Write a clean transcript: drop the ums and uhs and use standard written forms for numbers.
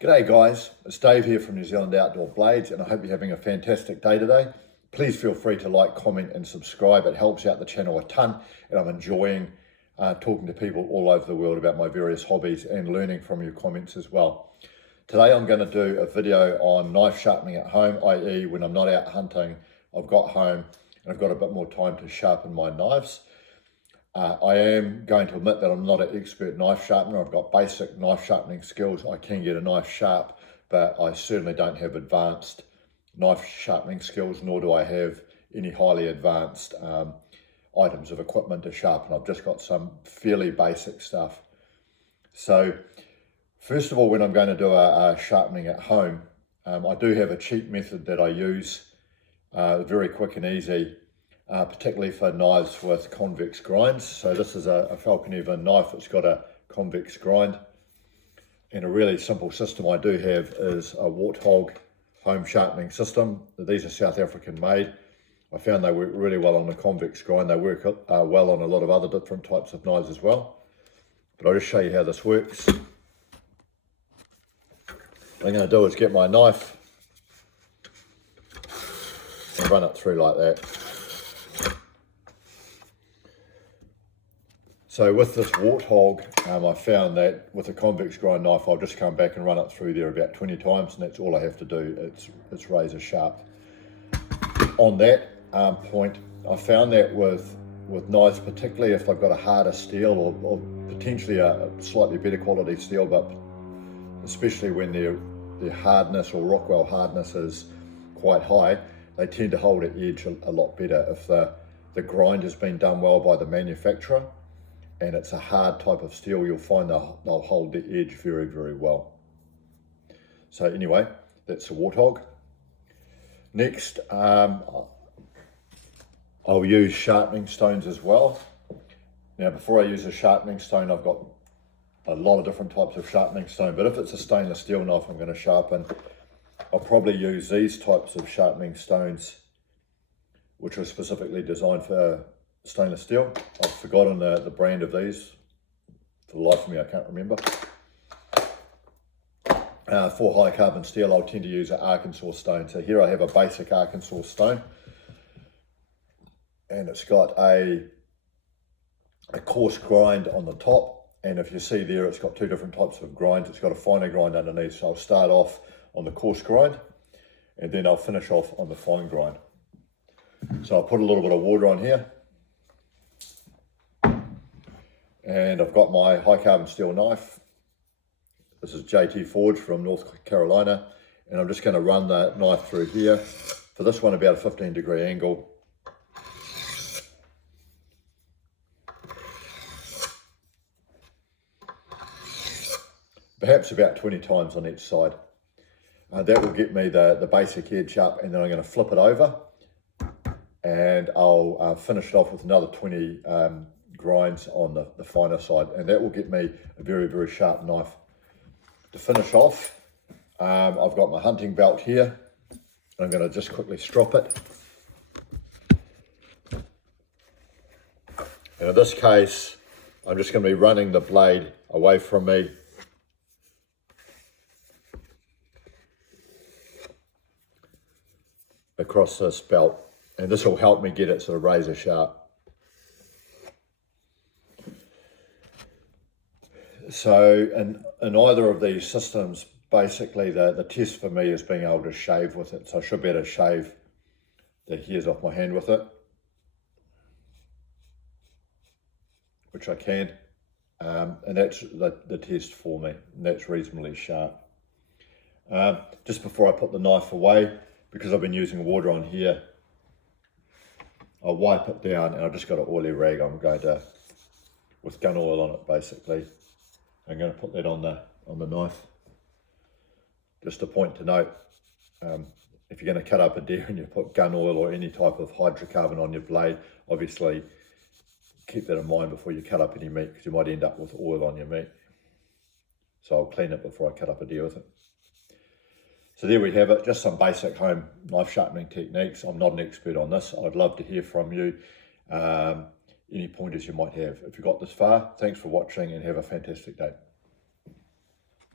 G'day guys, it's Dave here from New Zealand Outdoor Blades, and I hope you're having a fantastic day today. Please feel free to like, comment and subscribe. It helps out the channel a ton, and I'm enjoying talking to people all over the world about my various hobbies and learning from your comments as well. Today I'm going to do a video on knife sharpening at home, i.e. when I'm not out hunting, I've got home and I've got a bit more time to sharpen my knives. I am going to admit that I'm not an expert knife sharpener. I've got basic knife sharpening skills. I can get a knife sharp, but I certainly don't have advanced knife sharpening skills, nor do I have any highly advanced items of equipment to sharpen. I've just got some fairly basic stuff. So first of all, when I'm going to do a sharpening at home, I do have a cheap method that I use, very quick and easy. Particularly for knives with convex grinds. So this is a Falcon Even knife that's got a convex grind. And a really simple system I do have is a Warthog home sharpening system. These are South African made. I found they work really well on the convex grind. They work well on a lot of other different types of knives as well. But I'll just show you how this works. What I'm going to do is get my knife and run it through like that. So with this Warthog, I found that with a convex grind knife, I'll just come back and run it through there about 20 times, and that's all I have to do. It's razor sharp. On that point, I found that with knives, particularly if they've got a harder steel or potentially a slightly better quality steel, but especially when their hardness or Rockwell hardness is quite high, they tend to hold an edge a lot better if the grind has been done well by the manufacturer. And it's a hard type of steel, you'll find they'll hold the edge very, very well. So anyway, that's the Warthog. Next, I'll use sharpening stones as well. Now, before I use a sharpening stone, I've got a lot of different types of sharpening stone, but if it's a stainless steel knife I'm going to sharpen, I'll probably use these types of sharpening stones, which are specifically designed for stainless steel. I've forgotten the brand of these. For the life of me, I can't remember. For high carbon steel, I'll tend to use an Arkansas stone. So here I have a basic Arkansas stone, and it's got a coarse grind on the top. And if you see there, it's got two different types of grinds. It's got a finer grind underneath. So I'll start off on the coarse grind, and then I'll finish off on the fine grind. So I'll put a little bit of water on here. And I've got my high carbon steel knife. This is JT Forge from North Carolina. And I'm just going to run the knife through here. For this one, about a 15-degree angle. Perhaps about 20 times on each side. That will get me the basic edge up, and then I'm going to flip it over. And I'll finish it off with another 20 grinds on the finer side, and that will get me a very, very sharp knife. To finish off, I've got my hunting belt here. I'm going to just quickly strop it. And in this case, I'm just going to be running the blade away from me. Across this belt, and this will help me get it sort of razor sharp. So in either of these systems, basically the test for me is being able to shave with it. So I should be able to shave the hairs off my hand with it, which I can. And that's the test for me, and that's reasonably sharp. Just before I put the knife away, because I've been using water on here, I'll wipe it down, and I've just got an oily rag. I'm going to, with gun oil on it basically, I'm going to put that on the knife. Just a point to note, if you're going to cut up a deer and you put gun oil or any type of hydrocarbon on your blade, obviously keep that in mind before you cut up any meat, because you might end up with oil on your meat. So I'll clean it before I cut up a deer with it. So there we have it, just some basic home knife sharpening techniques. I'm not an expert on this. I'd love to hear from you. Any pointers you might have. If you got this far, thanks for watching and have a fantastic day.